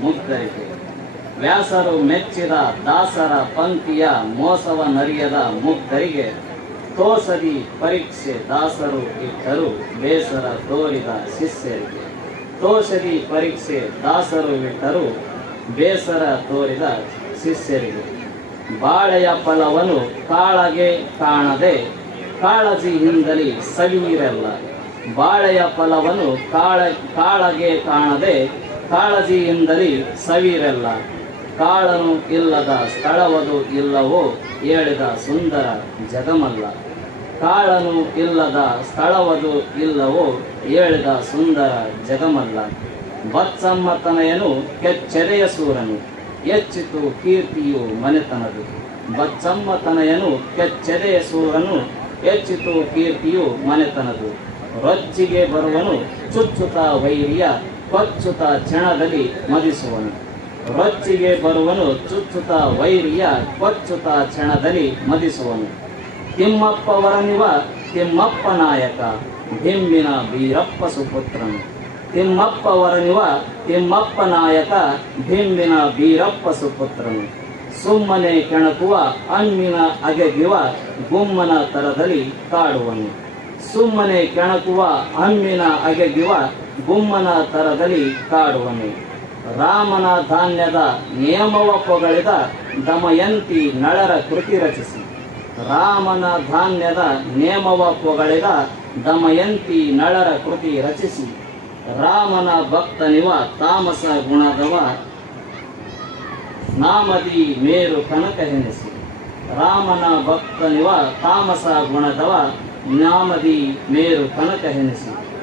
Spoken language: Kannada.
ಮುಗ್ಧರಿಗೆ. ವ್ಯಾಸರು ಮೆಚ್ಚಿದ ದಾಸರ ಪಂಕ್ತಿಯ ಮೋಸವ ನರಿಯದ ಮುಗ್ಧರಿಗೆ ತೋಸದಿ ಪರೀಕ್ಷೆ ದಾಸರು ಇಟ್ಟರು ಬೇಸರ ತೋರಿದ ಶಿಷ್ಯರಿಗೆ. ತೋಷದಿ ಪರೀಕ್ಷೆ ದಾಸರು ಇಟ್ಟರು ಬೇಸರ ತೋರಿದ ಶಿಷ್ಯರಿಗೆ. ಬಾಳೆಯ ಫಲವನ್ನು ಕಾಳಗೆ ಕಾಣದೆ ಕಾಳಜಿಯಿಂದಲೇ ಸವಿಯಿರಲ್ಲ. ಬಾಳೆಯ ಫಲವನ್ನು ಕಾಳಗೆ ಕಾಣದೆ ಕಾಳಜಿಯಿಂದಲೇ ಸವಿಯಿರಲ್ಲ. ಕಾಳನು ಇಲ್ಲದ ಸ್ಥಳವದು ಇಲ್ಲವೋ ಹೇಳಿದ ಸುಂದರ ಜಗಮಲ್ಲ. ಕಾಳನು ಇಲ್ಲದ ಸ್ಥಳವದು ಇಲ್ಲವೋ ಹೇಳಿದ ಸುಂದರ ಜಗಮಲ್ಲ. ಬಚ್ಚಮ್ಮತನಯನು ಕೆಚ್ಚೆದೆಯ ಸೂರನು ಹೆಚ್ಚಿತು ಕೀರ್ತಿಯು ಮನೆತನದು. ಬಚ್ಚಮ್ಮತನಯನು ಕೆಚ್ಚೆದೆಯ ಸೂರನು ಹೆಚ್ಚಿತು ಕೀರ್ತಿಯು ಮನೆತನದು. ರೊಚ್ಚಿಗೆ ಬರುವನು ಚುಚ್ಚುತ ವೈರಿಯ ಕೊಚ್ಚುತ ಕ್ಷಣದಲ್ಲಿ ಮದಿಸುವನು. ರೊಚ್ಚಿಗೆ ಬರುವನು ಚುಚ್ಚುತ ವೈರಿಯ ಕೊಚ್ಚುತ ಕ್ಷಣದಲ್ಲಿ ಮದಿಸುವನು. ತಿಮ್ಮಪ್ಪ ವರನಿವ ತಿಮ್ಮಪ್ಪ ನಾಯಕ ಬಿಂಬಿನ ಬೀರಪ್ಪ ಸುಪುತ್ರನು. ತಿಮ್ಮಪ್ಪ ವರನಿವ ತಿಮ್ಮಪ್ಪ ನಾಯಕ ಬಿಂಬಿನ ಬೀರಪ್ಪ ಸುಪುತ್ರನು. ಸುಮ್ಮನೆ ಕೆಣಕುವ ಹಣ್ಣಿನ ಅಗೆಗಿವ ಗುಮ್ಮನ ತರದಲ್ಲಿ ಕಾಡುವನು. ಸುಮ್ಮನೆ ಕೆಣಕುವ ಹಣ್ಣಿನ ಅಗೆಗಿವ ಗುಮ್ಮನ ತರದಲ್ಲಿ ಕಾಡುವನು. ರಾಮನ ಧಾನ್ಯದ ನೇಮವ ಪೊಗಳಿದ ದಮಯಂತಿ ನಳರ ಕೃತಿ ರಚಿಸಿ. ರಾಮನ ಧಾನ್ಯದ ನೇಮವ ಪೊಗಳಿದ ದಮಯಂತಿ ನಳರ ಕೃತಿ ರಚಿಸಿ. ರಾಮನ ಭಕ್ತನಿವ ತಾಮಸ ಗುಣದವ ನಾಮದಿ ಮೇರು ಕನಕ ಹೆನೆಸಿ. ರಾಮನ ಭಕ್ತನಿವ ತಾಮಸ ಗುಣದವ ನಾಮದಿ ಮೇರು ಕನಕ ಹೆನೆಸಿ.